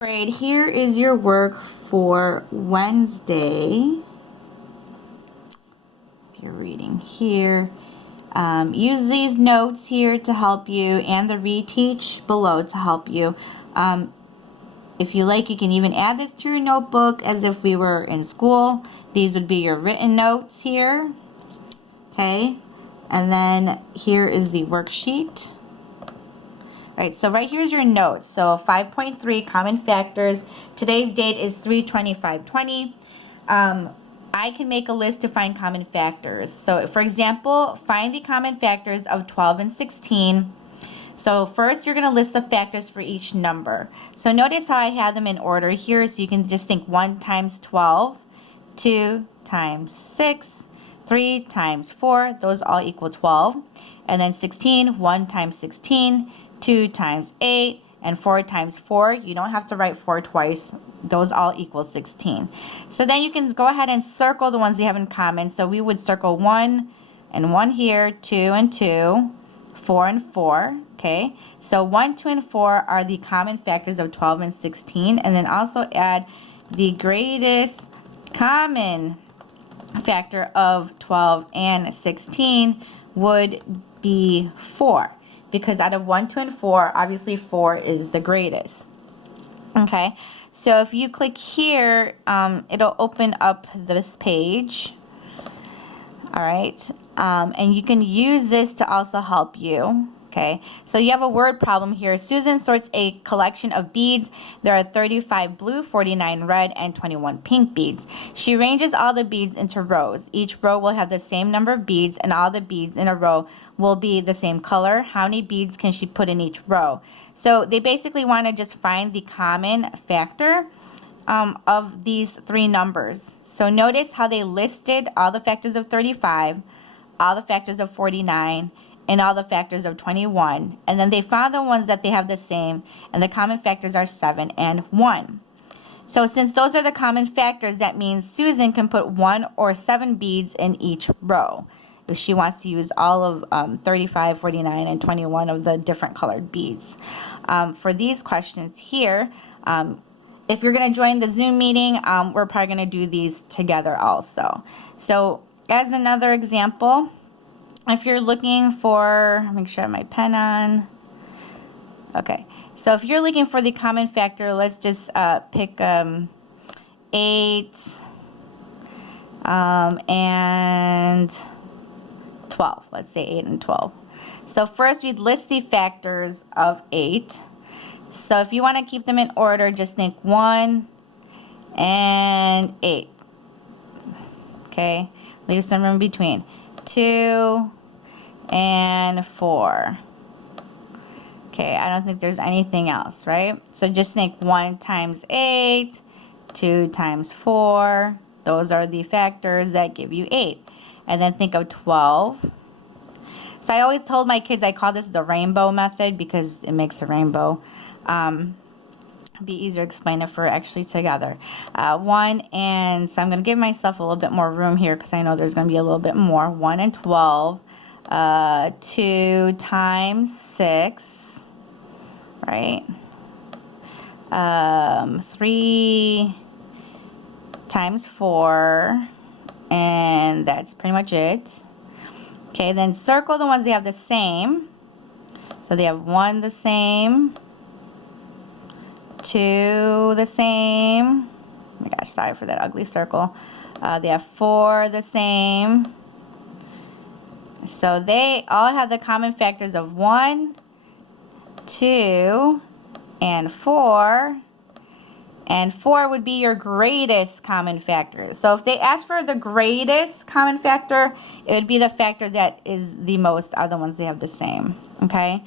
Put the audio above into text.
Grade, here is your work for Wednesday. If you're reading here, use these notes here to help you and the reteach below to help you. If you like, you can even add this to your notebook as if we were in school. These would be your written notes here. Okay, and then here is the worksheet. Right, so right here's your notes. So 5.3 common factors. Today's date is 3/25/20. I can make a list to find common factors. So for example, find the common factors of 12 and 16. So first you're going to list the factors for each number. So notice how I have them in order here, so you can just think 1 times 12, 2 times 6, 3 times 4, those all equal 12. And then 16, 1 times 16, 2 times 8, and 4 times 4. You don't have to write 4 twice. Those all equal 16. So then you can go ahead and circle the ones you have in common. So we would circle 1 and 1 here, 2 and 2, 4 and 4. Okay, so 1, 2, and 4 are the common factors of 12 and 16. And then also add the greatest common factor of 12 and 16 would be 4. Because out of 1, 2, and 4, obviously 4 is the greatest. Okay, so if you click here, it'll open up this page. All right, and you can use this to also help you. Okay, so you have a word problem here. Susan sorts a collection of beads. There are 35 blue, 49 red, and 21 pink beads. She arranges all the beads into rows. Each row will have the same number of beads, and all the beads in a row will be the same color. How many beads can she put in each row? So they basically want to just find the common factor of these three numbers. So notice how they listed all the factors of 35, all the factors of 49, and all the factors of 21. And then they found the ones that they have the same, and the common factors are 7 and 1. So since those are the common factors, that means Susan can put 1 or 7 beads in each row if she wants to use all of 35, 49, and 21 of the different colored beads. For these questions here, if you're going to join the Zoom meeting, we're probably going to do these together also. So as another example, if you're looking for, make sure I have my pen on. Okay, so if you're looking for the common factor, let's just pick 8 and 12. Let's say 8 and 12. So first we'd list the factors of 8. So if you want to keep them in order, just think 1 and 8. Okay, leave some room between. 2 and 4. Okay, I don't think there's anything else, right? So just think 1 times 8, 2 times 4. Those are the factors that give you 8. And then think of 12. So I always told my kids I call this the rainbow method because it makes a rainbow. Be easier to explain if we're actually together. 1 and, so I'm going to give myself a little bit more room here because I know there's going to be a little bit more. 1 and 12. 2 times 6, right? 3 times 4, and that's pretty much it. Okay, then circle the ones that have the same. So they have 1 the same, 2 the same. Oh my gosh, sorry for that ugly circle. They have 4 the same. So they all have the common factors of 1, 2, and 4. And 4 would be your greatest common factor. So if they ask for the greatest common factor, it would be the factor that is the most, are the ones they have the same. Okay?